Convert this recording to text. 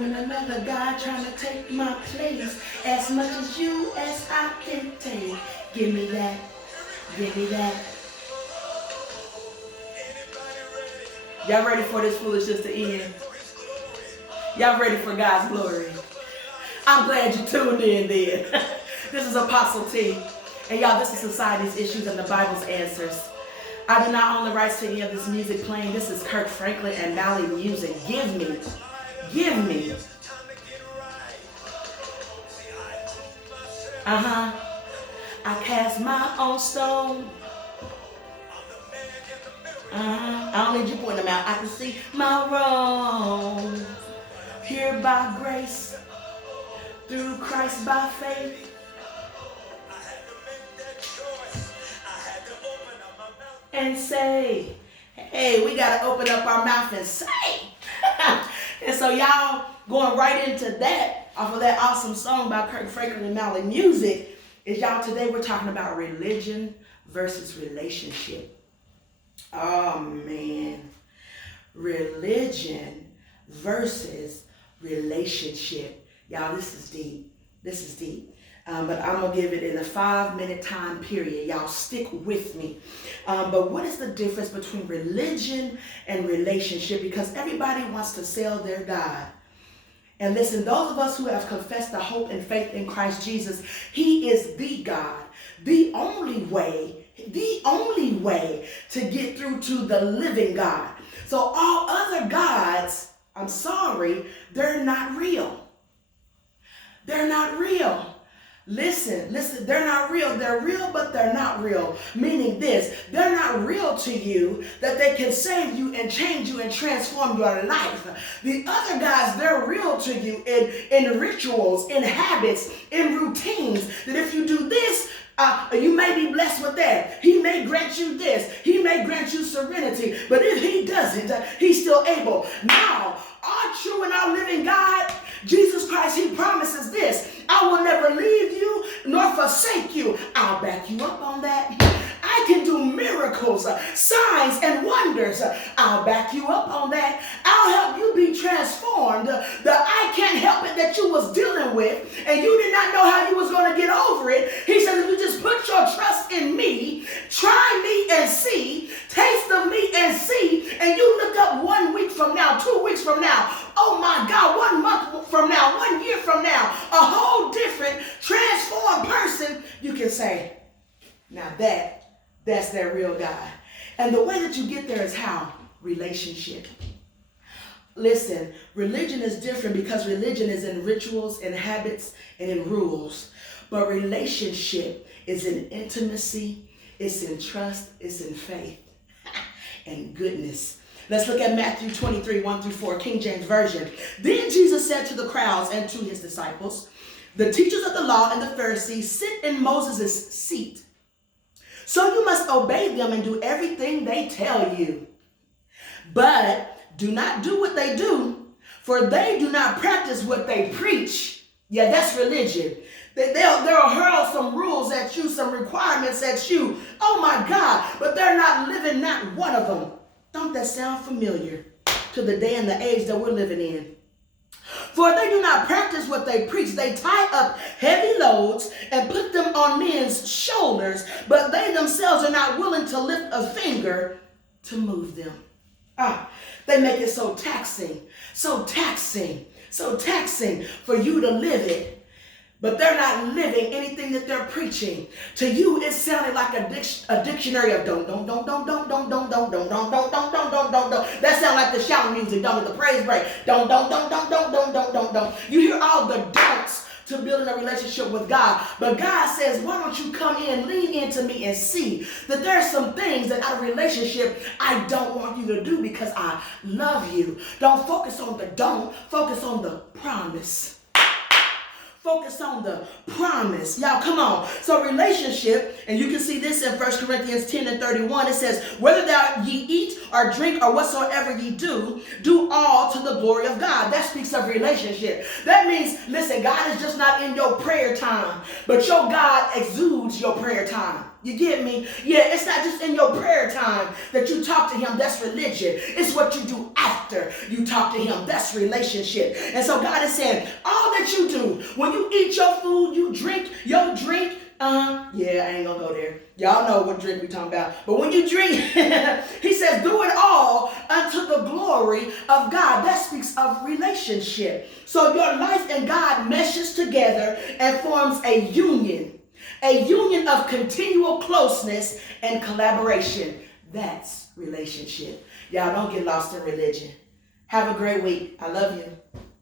When another guy trying to take my place, as much as you as I can take. Give me that, give me that. Y'all ready for this foolishness to end? Y'all ready for God's glory? I'm glad you tuned in then. This is Apostle T. And y'all, this is Society's Issues and the Bible's Answers. I do not own the rights to any of this music playing. This is Kirk Franklin and Mally music. Give me. I cast my own stone. I don't need you pointing them out. I can see my wrong. Here by grace, through Christ by faith. And say, hey, we got to open up our mouth and say. And so y'all going right into that, off of that awesome song by Kirk Franklin and Mally music, is y'all, today we're talking about religion versus relationship. Oh man, religion versus relationship. Y'all, this is deep. But I'm going to give it in a 5-minute time period. Y'all stick with me. But what is the difference between religion and relationship? Because everybody wants to sell their God. And listen, those of us who have confessed the hope and faith in Christ Jesus, he is the God, the only way to get through to the living God. So all other gods, I'm sorry, they're not real. They're not real. Listen, they're not real. They're real, but they're not real. Meaning this, they're not real to you that they can save you and change you and transform your life. The other guys, they're real to you in rituals, in habits, in routines, that if you do this, you may be blessed with that. He may grant you this. He may grant you serenity. But if he doesn't, he's still able. Now, our true and our living God, Jesus Christ, he promises this: I will never leave you nor forsake you. I'll back you up on that. I can do miracles, signs, and wonders. I'll back you up on that. I'll help you be transformed. The I can't help it that you was dealing with and you did not know how you was going to get over it. He said, if you just put your trust in me, try me and see, taste of me and see, and you look up 1 week from now, 2 weeks from now, oh my God, 1 month from now, 1 year from now, a whole different transformed person, you can say, now that's their real God. And the way that you get there is how? Relationship. Listen, religion is different because religion is in rituals, in habits, and in rules. But relationship is in intimacy, it's in trust, it's in faith, and goodness. Let's look at Matthew 23, 1-4, King James Version. Then Jesus said to the crowds and to his disciples, the teachers of the law and the Pharisees sit in Moses' seat. So you must obey them and do everything they tell you. But do not do what they do, for they do not practice what they preach. Yeah, that's religion. They'll hurl some rules at you, some requirements at you. Oh my God, but they're not living not one of them. Don't that sound familiar to the day and the age that we're living in? For they do not practice what they preach. They tie up heavy loads and put them on men's shoulders, but they themselves are not willing to lift a finger to move them. They make it so taxing for you to live it. But they're not living anything that they're preaching. To you, it sounded like a dictionary of don't. That sounds like the shouting music, don't it? The praise break. Don't. You hear all the don'ts to building a relationship with God. But God says, why don't you come in, lean into me and see that there are some things that our relationship I don't want you to do because I love you. Don't focus on the don't, focus on the promise. Focus on the promise. Y'all, come on. So relationship, and you can see this in 1 Corinthians 10:31. It says, whether thou ye eat or drink or whatsoever ye do, do all to the glory of God. That speaks of relationship. That means, listen, God is just not in your prayer time, but your God exudes your prayer time. You get me? Yeah, it's not just in your prayer time that you talk to him. That's religion. It's what you do after you talk to him. That's relationship. And so God is saying, all that you do, when you eat your food, you drink your drink. Yeah, I ain't gonna go there. Y'all know what drink we talking about. But when you drink, he says, do it all unto the glory of God. That speaks of relationship. So your life and God meshes together and forms a union of continual closeness and collaboration. That's relationship. Y'all don't get lost in religion. Have a great week. I love you.